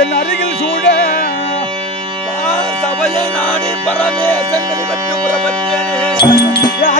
என் அருகில் சூட சபையை நாடி பரமேசன் வெளிப்பட்டு புறப்பட்டேன்